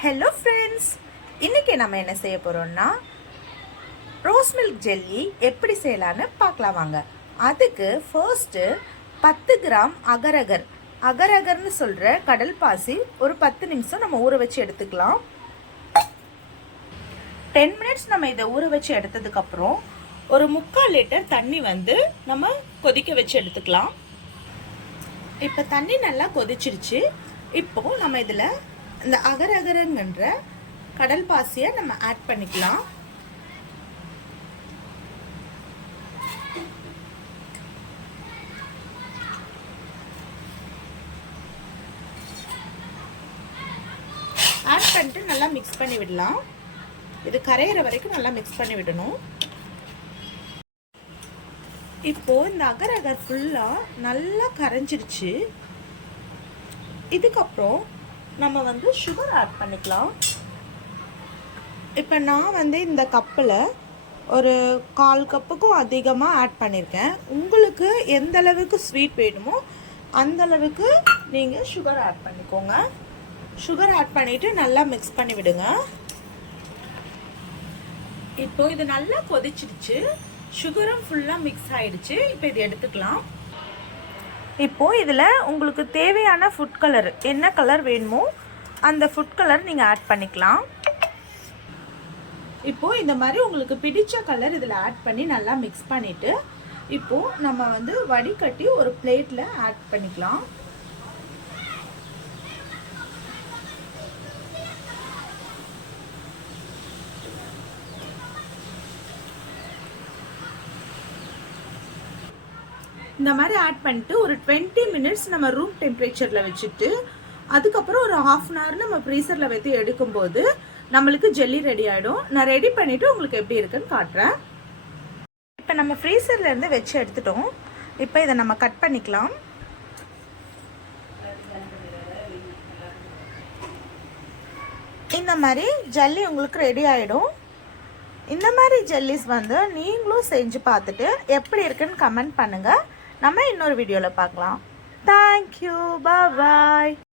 Hello friends, இன்றைக்கி நம்ம என்ன செய்ய போகிறோம்னா ரோஸ் மில்க் ஜெல்லி எப்படி செய்யலான்னு பார்க்கலாம் வாங்க. அதுக்கு ஃபர்ஸ்ட்டு 10 கிராம் அகரகர்னு சொல்கிற கடல் பாசி ஒரு 10 நிமிஷம் நம்ம ஊற வச்சு எடுத்துக்கலாம். 10 மினிட்ஸ் நம்ம இதை ஊற வச்சு எடுத்ததுக்கப்புறம் ஒரு 3/4 லிட்டர் தண்ணி நம்ம கொதிக்க வச்சு எடுத்துக்கலாம். இப்போ தண்ணி நல்லா கொதிச்சிருச்சு. இப்போது நம்ம இதில் இந்த அகரகரங்கிற கடல் பாசியை நம்ம ஆட் பண்ணிக்கலாம். ஆட் பண்ணிட்டு நல்லா மிக்ஸ் பண்ணி விடலாம். இது கரையிற வரைக்கும் நல்லா மிக்ஸ் பண்ணி விடணும். இப்போ இந்த அகரகர் ஃபுல்லா நல்லா கரைஞ்சிருச்சு. இதுக்கப்புறம் நம்ம சுகர் ஆட் பண்ணிக்கலாம். இப்போ நான் இந்த கப்பில் ஒரு 1/4 கப்புக்கும் அதிகமாக ஆட் பண்ணியிருக்கேன். உங்களுக்கு எந்த அளவுக்கு ஸ்வீட் வேணுமோ அந்த அளவுக்கு நீங்கள் சுகர் ஆட் பண்ணிக்கோங்க. சுகர் ஆட் பண்ணிவிட்டு நல்லா மிக்ஸ் பண்ணி விடுங்க. இப்போ இது நல்லா கொதிச்சிடுச்சு. சுகரும் ஃபுல்லாக மிக்ஸ் ஆகிடுச்சு. இப்போ இது எடுத்துக்கலாம். இப்போது இதில் உங்களுக்கு தேவையான ஃபுட் கலர் என்ன கலர் வேணுமோ அந்த ஃபுட் கலர் நீங்கள் ஆட் பண்ணிக்கலாம். இப்போது இந்த மாதிரி உங்களுக்கு பிடிச்ச கலர் இதில் ஆட் பண்ணி நல்லா மிக்ஸ் பண்ணிவிட்டு இப்போது நம்ம வடிகட்டி ஒரு பிளேட்டில் ஆட் பண்ணிக்கலாம். இந்த மாதிரி ஆட் பண்ணிட்டு ஒரு 20 மினிட்ஸ் நம்ம ரூம் டெம்பரேச்சரில் வச்சுட்டு அதுக்கப்புறம் ஒரு 1/2 hour நம்ம ஃப்ரீசரில் வைத்து எடுக்கும்போது நம்மளுக்கு ஜெல்லி ரெடி ஆகிடும். நான் ரெடி பண்ணிவிட்டு உங்களுக்கு எப்படி இருக்குன்னு காட்டுறேன். இப்போ நம்ம ஃப்ரீசர்லேருந்து வச்சு எடுத்துட்டோம். இப்போ இதை நம்ம கட் பண்ணிக்கலாம். இந்த மாதிரி ஜல்லி உங்களுக்கு ரெடி ஆகிடும். இந்த மாதிரி ஜெல்லிஸ் நீங்களும் செஞ்சு பார்த்துட்டு எப்படி இருக்குன்னு கமெண்ட் பண்ணுங்கள். நம்ம இன்னொரு வீடியோவில் பார்க்கலாம். தேங்க்யூ, பாய்.